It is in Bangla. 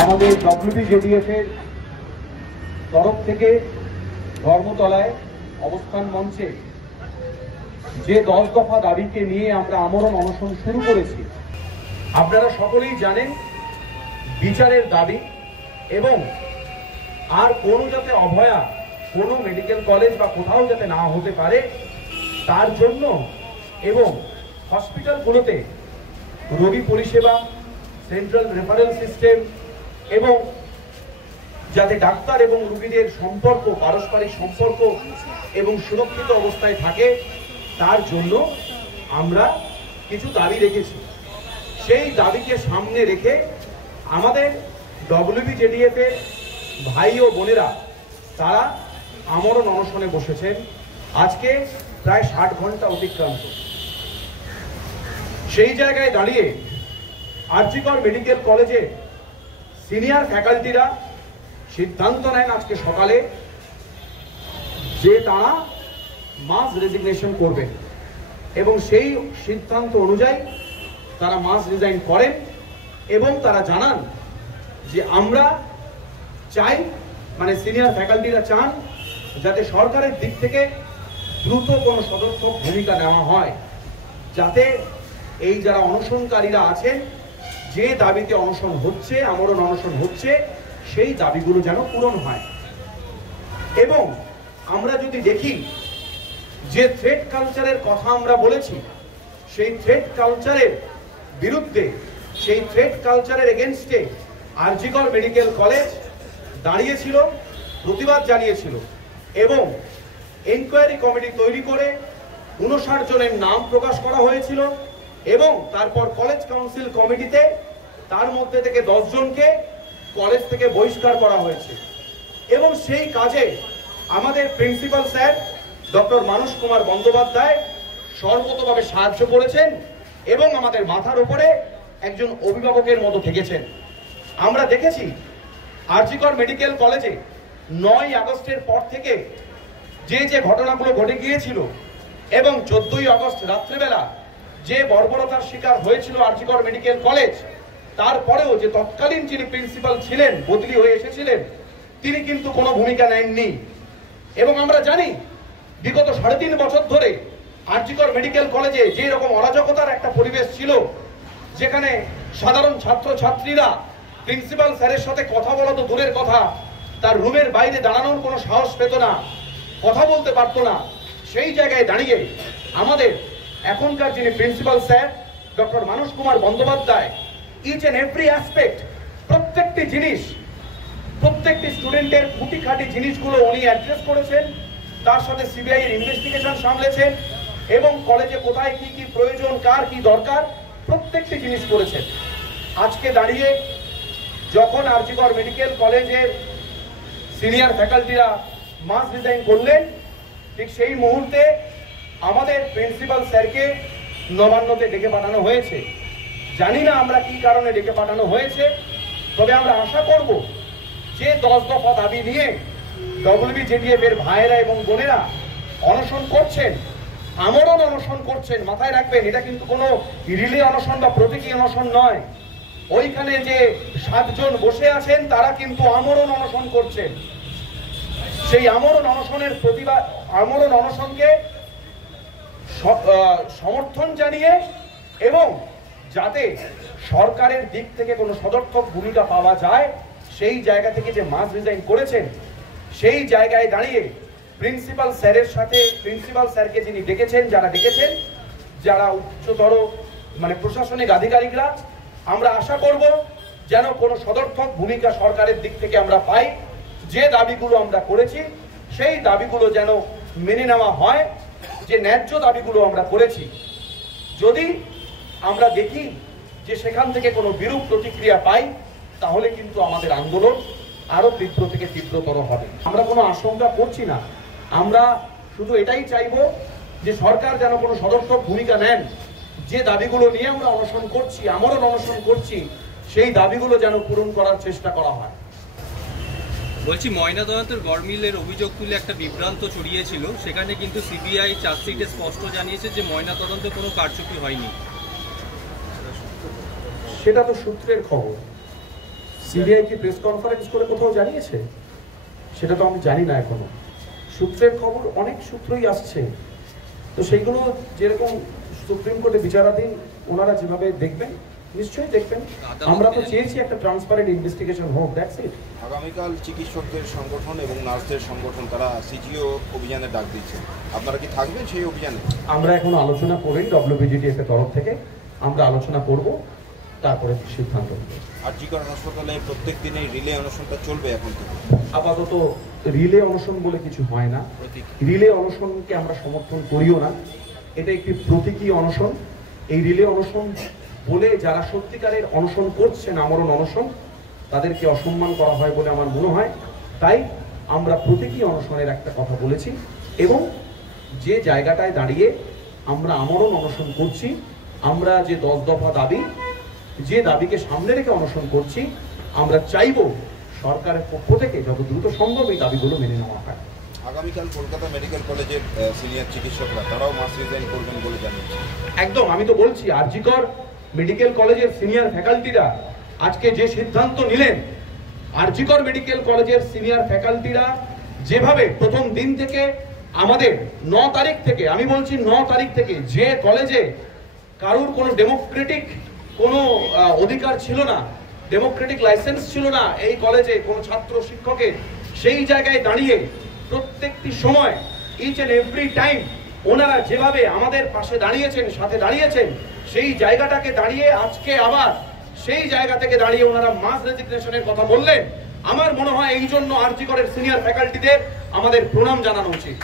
আমাদের WBJDF এর তরফ থেকে ধর্মতলায় অবস্থান মঞ্চে যে 10 দফা দাবিকে নিয়ে আমরা আমরণ অনশন শুরু করেছি, আপনারা সকলেই জানেন বিচারের দাবি এবং আর কোনো যাতে অভয়া কোনো মেডিকেল কলেজ বা কোথাও যাতে না হতে পারে তার জন্য এবং হসপিটালগুলোতে রোগী পরিষেবা, সেন্ট্রাল রেফারেল সিস্টেম এবং যাতে ডাক্তার এবং রোগীদের সম্পর্ক, পারস্পরিক সম্পর্ক এবং সুরক্ষিত অবস্থায় থাকে তার জন্য আমরা কিছু দাবি রেখেছি। সেই দাবিকে সামনে রেখে আমাদের WBJDF এর ভাই ও বোনেরা তারা আমরণ অনশনে বসেছেন। আজকে প্রায় 60 ঘন্টা অতিক্রান্ত। সেই জায়গায় দাঁড়িয়ে আরজিকর মেডিকেল কলেজে সিনিয়র ফ্যাকাল্টিরা সিদ্ধান্ত নেন আজকে সকালে যে তারা মাস রেজিগনেশন করবেন এবং সেই সিদ্ধান্ত অনুযায়ী তারা মাস রিজাইন করেন এবং তারা জানান যে আমরা চাই, মানে সিনিয়র ফ্যাকাল্টিরা চান যাতে সরকারের দিক থেকে দ্রুত কোনো সদর্থক ভূমিকা নেওয়া হয়, যাতে এই যারা অনশনকারীরা আছেন যে দাবিতে অনশন হচ্ছে, আমরণ অনশন হচ্ছে, সেই দাবিগুলো যেন পূরণ হয়। এবং আমরা যদি দেখি যে থ্রেট কালচারের কথা আমরা বলেছি, সেই থ্রেট কালচারের বিরুদ্ধে, সেই থ্রেট কালচারের এগেনস্টে আরজিকর মেডিকেল কলেজ দাঁড়িয়েছিল, প্রতিবাদ জানিয়েছিল এবং এনকোয়ারি কমিটি তৈরি করে 59 জনের নাম প্রকাশ করা হয়েছিল এবং তারপর কলেজ কাউন্সিল কমিটিতে তার মধ্যে থেকে 10 জনকে কলেজ থেকে বহিষ্কার করা হয়েছে। এবং সেই কাজে আমাদের principal sir doctor Manas Kumar Bandyopadhyay সর্বতভাবে সাহায্য করেছেন এবং আমাদের মাথার উপরে একজন অভিভাবকের মতো থেকেছেন। আমরা দেখেছি আরজিকর মেডিকেল কলেজে 9 আগস্টের পর থেকে যে যে ঘটনাগুলো ঘটে গিয়েছিল এবং 14ই আগস্ট রাত্রিবেলা যে বর্বরতার শিকার হয়েছিল আরজিকর মেডিকেল কলেজ, তারপরেও যে তৎকালীন যিনি প্রিন্সিপাল ছিলেন, বদলি হয়ে এসেছিলেন, তিনি কিন্তু কোনো ভূমিকা নেননি। এবং আমরা জানি বিগত 3.5 বছর ধরে আরজিকর মেডিকেল কলেজে যে রকম অরাজকতার একটা পরিবেশ ছিল, যেখানে সাধারণ ছাত্রছাত্রীরা প্রিন্সিপাল স্যারের সাথে কথা বলা তো দূরের কথা, তার রুমের বাইরে দাঁড়ানোর কোনো সাহস পেত না, কথা বলতে পারত না। সেই জায়গায় দাঁড়িয়ে আমাদের এখনকার যিনি principal sir doctor Manas Kumar Bandyopadhyay each and every aspect, প্রত্যেকটি জিনিস, প্রত্যেকটি স্টুডেন্টের খুঁটিখাটি জিনিসগুলো উনি অ্যাড্রেস করেছেন, তার সাথে সিবিআই এর ইনভেস্টিগেশন সামলেছেন এবং কলেজে কোথায় কি কি প্রয়োজন, কার কি দরকার, প্রত্যেকটি জিনিস করেছেন। আজকে দাঁড়িয়ে যখন আরজিকর মেডিকেল কলেজের সিনিয়র ফ্যাকাল্টিরা মাস রিজাইন করলেন, ঠিক সেই মুহূর্তে আমাদের প্রিন্সিপাল স্যারকে নবান্নতে ডেকে পাঠানো হয়েছে। জানি না আমরা কি কারণে ডেকে পাঠানো হয়েছে, তবে আমরা আশা করব যে 10 দফা দাবি নিয়ে WBJDF এর ভাইয়েরা এবং বোনেরা অনশন করছেন, আমরণ অনশন করছেন, মাথায় রাখবেন এটা কিন্তু কোনো রিলে অনশন বা প্রতীকী অনশন নয়। ওইখানে যে 7 জন বসে আছেন তারা কিন্তু আমরণ অনশন করছেন। সেই আমরণ অনশনের প্রতিবাদ, আমরণ অনশনকে সমর্থন জানিয়ে এবং যাতে সরকারের দিক থেকে কোনো সদর্থক ভূমিকা পাওয়া যায়, সেই জায়গা থেকে যে মাস রিজাইন করেছেন, সেই জায়গায় দাঁড়িয়ে প্রিন্সিপাল স্যারের সাথে, প্রিন্সিপাল স্যারকে যিনি ডেকেছেন, যারা ডেকেছেন, যারা উচ্চতর মানে প্রশাসনিক আধিকারিকরা, আমরা আশা করব যেন কোনো সদর্থক ভূমিকা সরকারের দিক থেকে আমরা পাই। যে দাবিগুলো আমরা করেছি সেই দাবিগুলো যেন মেনে নেওয়া হয়, যে ন্যায্য দাবিগুলো আমরা করেছি। যদি আমরা দেখি যে সেখান থেকে কোনো বিরূপ প্রতিক্রিয়া পাই, তাহলে কিন্তু আমাদের আন্দোলন আরো তীব্র থেকে তীব্রতর হবে। আমরা কোনো আশঙ্কা করছি না, আমরা শুধু এটাই চাইবো যে সরকার যেন কোনো সদর্থক ভূমিকা নেন। যে দাবিগুলো নিয়ে আমরা অনশন করছি, আমরণ অনশন করছি, সেই দাবিগুলো যেন পূরণ করার চেষ্টা করা হয়। বলছি, ময়নাতদন্তের গড়মিলের অভিযোগ তুলে একটা বিভ্রান্ত ছড়িয়েছিল, সেখানে কিন্তু সিবিআই চার্জশিটে স্পষ্ট জানিয়েছে যে ময়নাতদন্তে কোনো কারচুপি হয়নি। সেটা তো সূত্রের খবর। সিবিআই কি প্রেস কনফারেন্স করে কোথাও জানিয়েছে? সেটা তো আমি জানি না এখনো। সূত্রের খবর অনেক সূত্রই আসছে, তো সেইগুলো যেরকম সুপ্রিম কোর্টে বিচারাধীন ওনারা যেভাবে দেখবেন নিশ্চয়ই দেখবেন। আমরা তো চেয়েছি একটা ট্রান্সপারেন্ট ইনভেস্টিগেশন হোক, দ্যাটস ইট। আগামীকাল চিকিৎসকদের সংগঠন এবং নার্সদের সংগঠন তারা সিজিও অভিযানে ডাক দিচ্ছে, আপনারা কি থাকবেন সেই অভিযানে? আমরা এখনো আলোচনা করি, WPGTF এর তরফ থেকে আমরা আলোচনা করব, তারপরে সিদ্ধান্ত নেব। আরজিকর হাসপাতালে প্রত্যেক দিনই রিলে অনশনটা চলবে এখন থেকে? আপাতত রিলে অনশন বলে কিছু হয় না, রিলে অনশনকে আমরা সমর্থন করিও না। এটা একটি প্রতীকী অনশন। এই রিলে অনশন বলে যারা সত্যিকারের অনশন করছেন, আমরণ অনশন, তাদেরকে অসম্মান করা হয় বলে আমার মনে হয়। তাই আমরা প্রতীকী অনশনের একটা কথা বলেছি, এবং যে জায়গাটায় দাঁড়িয়ে আমরা আমরণ অনশন করছি, আমরা যে 10 দফা দাবি, যে দাবিকে সামনে রেখে অনশন করছি, আমরা চাইব সরকারের পক্ষ থেকে যত দ্রুত সম্ভব এই দাবিগুলো মেনে নেওয়া হয়। আগামীকাল কলকাতা মেডিকেল কলেজের সিনিয়র চিকিৎসকরা তারাও মাস রিজাইন করবেন বলে জানিয়েছে। একদম, আমি তো বলছি আরজিকর মেডিকেল কলেজের সিনিয়র ফ্যাকাল্টিরা আজকে যে সিদ্ধান্ত নিলেন, আরজিকর মেডিকেল কলেজের সিনিয়র ফ্যাকাল্টিরা যেভাবে প্রথম দিন থেকে আমাদের 9 তারিখ থেকে, আমি বলছি 9 তারিখ থেকে, যে কলেজে কারুর কোনো ডেমোক্রেটিক কোনো অধিকার ছিল না, ডেমোক্রেটিক লাইসেন্স ছিল না এই কলেজে কোনো ছাত্র শিক্ষকের, সেই জায়গায় দাঁড়িয়ে প্রত্যেকটি সময় ইচ অ্যান্ড এভরি টাইম ওনারা যেভাবে আমাদের পাশে দাঁড়িয়েছেন, সাথে দাঁড়িয়েছেন, সেই জায়গাটাকে দাঁড়িয়ে আজকে আবার সেই জায়গা থেকে দাঁড়িয়ে ওনারা মাস রেজিগনেশনের কথা বললেন। আমার মনে হয় এই জন্য আরজিকরের সিনিয়র ফ্যাকাল্টিদের আমাদের প্রণাম জানানো উচিত।